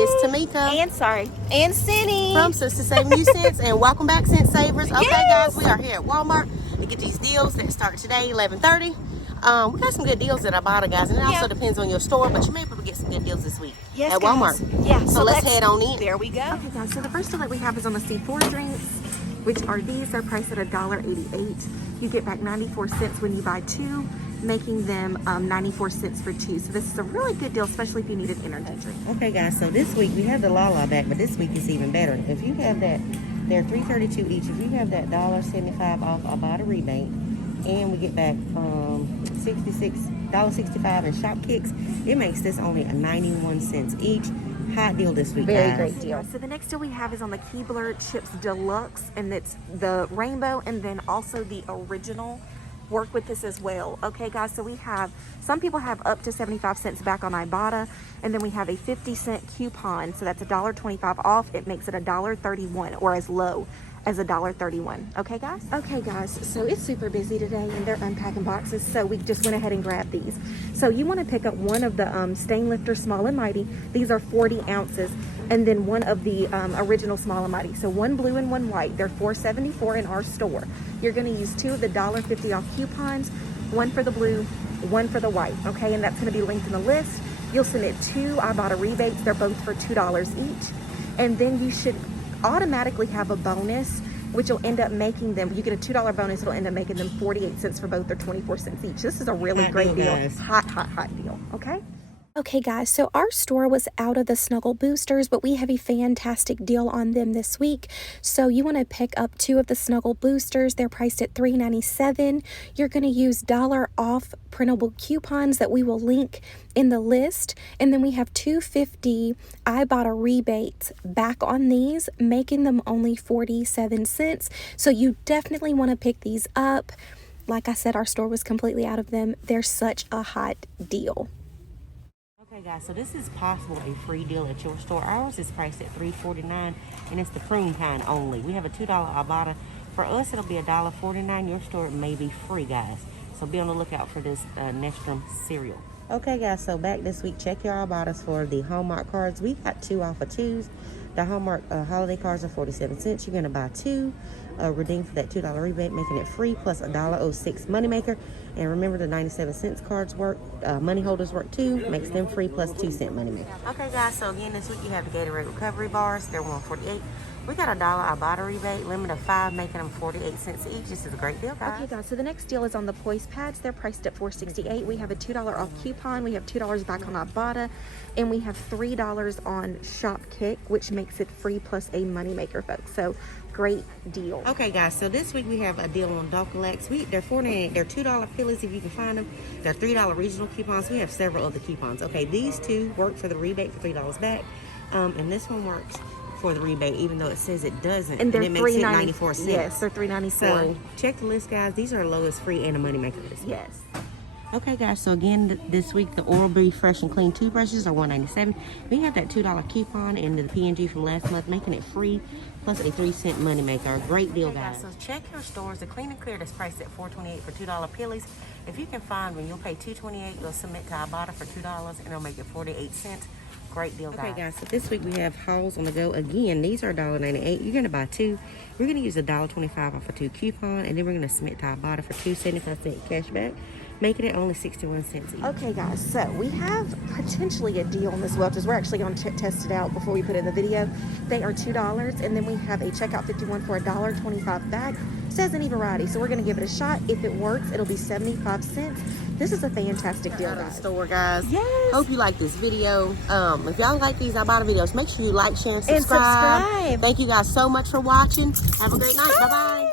It's Tamika. And Cindy. From Sister Saving You Cents. And welcome back, Cent Savers. Okay, Yes. guys, we are here at Walmart to get these deals that start today, 11:30. We got some good deals at Ibotta, guys. And it also depends on your store, but you may be able to get some good deals this week at Walmart. Guys. Yeah. So let's head on in. There we go. Okay, guys, so the first deal that we have is on the C4 drinks, which are these. They're priced at $1.88. You get back 94 cents when you buy two, making them 94 cents for two. So this is a really good deal, especially if you need an energy drink. Okay, guys, so this week we have the Lala back, but this week is even better. If you have that, they're $3.32 each. If you have that $1.75 off Ibotta rebate, and we get back $66.65 in Shopkicks, it makes this only 91 cents each. Hot deal this week, Very guys. great deal. So the next deal we have is on the Keebler Chips Deluxe, and it's the rainbow and then also the original. Work with this as well. Okay, guys, so we have, some people have up to 75 cents back on Ibotta, and then we have a 50-cent coupon, so that's $1.25 off. It makes it $1.31, or as low as $1.31. Okay, guys? Okay, guys, so it's super busy today, and they're unpacking boxes, so we just went ahead and grabbed these. So you want to pick up one of the Stain Lifter Small and Mighty. These are 40 ounces, and then one of the original Small and Mighty. So one blue and one white. They're $4.74 in our store. You're going to use two of the $1.50 off coupons, one for the blue, one for the white, okay? And that's going to be linked in the list. You'll submit two Ibotta rebates. They're both for $2 each. And then you should automatically have a bonus, which will end up making them, you get a $2 bonus, it'll end up making them 48 cents for both. They're 24 cents each. This is a really great deal. Hot deal, okay? Okay, guys, so our store was out of the Snuggle Boosters, but we have a fantastic deal on them this week. So you want to pick up two of the Snuggle Boosters. They're priced at $3.97. You're going to use $1 off printable coupons that we will link in the list. And then we have $2.50 Ibotta rebates back on these, making them only 47 cents. So you definitely want to pick these up. Like I said, our store was completely out of them. They're such a hot deal. Okay, guys, so this is possible a free deal at your store. Ours is priced at $3.49, and it's the prune kind only. We have a $2 Ibotta. For us, it'll be $1.49. Your store may be free, guys. So be on the lookout for this Nestrum cereal. Okay, guys, so back this week, check your Ibottas for the Hallmark cards. We got two off of twos. The Hallmark holiday cards are 47 cents. You're going to buy two, redeem for that $2 rebate, making it free, plus $1.06 moneymaker. And remember, the 97 cents cards work, money holders work too, makes them free, plus 2-cent moneymaker. Okay, guys, so again, this week you have the Gatorade Recovery Bars. They're $1.48. We got a $1 Ibotta rebate, limit of 5, making them 48 cents each. This is a great deal, guys. Okay, guys, so the next deal is on the Poise Pads. They're priced at $4.68. We have a $2 off coupon. We have $2 back on Ibotta, and we have $3 on Shopkick, which makes it free plus a moneymaker, folks. So great deal. Okay, guys, so this week we have a deal on Dulcolax. They're $4.98. They're $2 pillies if you can find them. They're $3 regional coupons. We have several other coupons. Okay, these two work for the rebate for $3 back, and this one works for the rebate, even though it says it doesn't, and it makes it 94 cents. Yes, they're $3.94. So check the list, guys. These are lowest free and a moneymaker list. Yes. Okay, guys, so again, this week the Oral-B Fresh and Clean toothbrushes are $1.97. We have that $2 coupon and the P&G from last month, making it free, plus a 3-cent moneymaker. A great deal, guys. So check your stores. The Clean and Clear is priced at $4.28 for $2 pillies. If you can find one, you'll pay $2.28. You'll submit to Ibotta for $2, and it'll make it 48 cents. Great deal, guys. Okay, guys, so this week we have hauls on the go. Again, these are $1.98. You're going to buy two. We're going to use a $1.25 off a two coupon, and then we're going to submit to Ibotta for $2.75 cash back, making it only 61 cents each. Okay, guys, so we have potentially a deal on this Welch's. We're actually going to test it out before we put it in the video. They are $2, and then we have a checkout 51 for a $1.25 back. Says any variety, so we're going to give it a shot. If it works, it'll be 75 cents. This is a fantastic deal, guys. Store, guys. Yes. Hope you like this video. If y'all like these Ibotta videos, make sure you like, share, and subscribe. And subscribe. Thank you guys so much for watching. Have a great night. Bye-bye.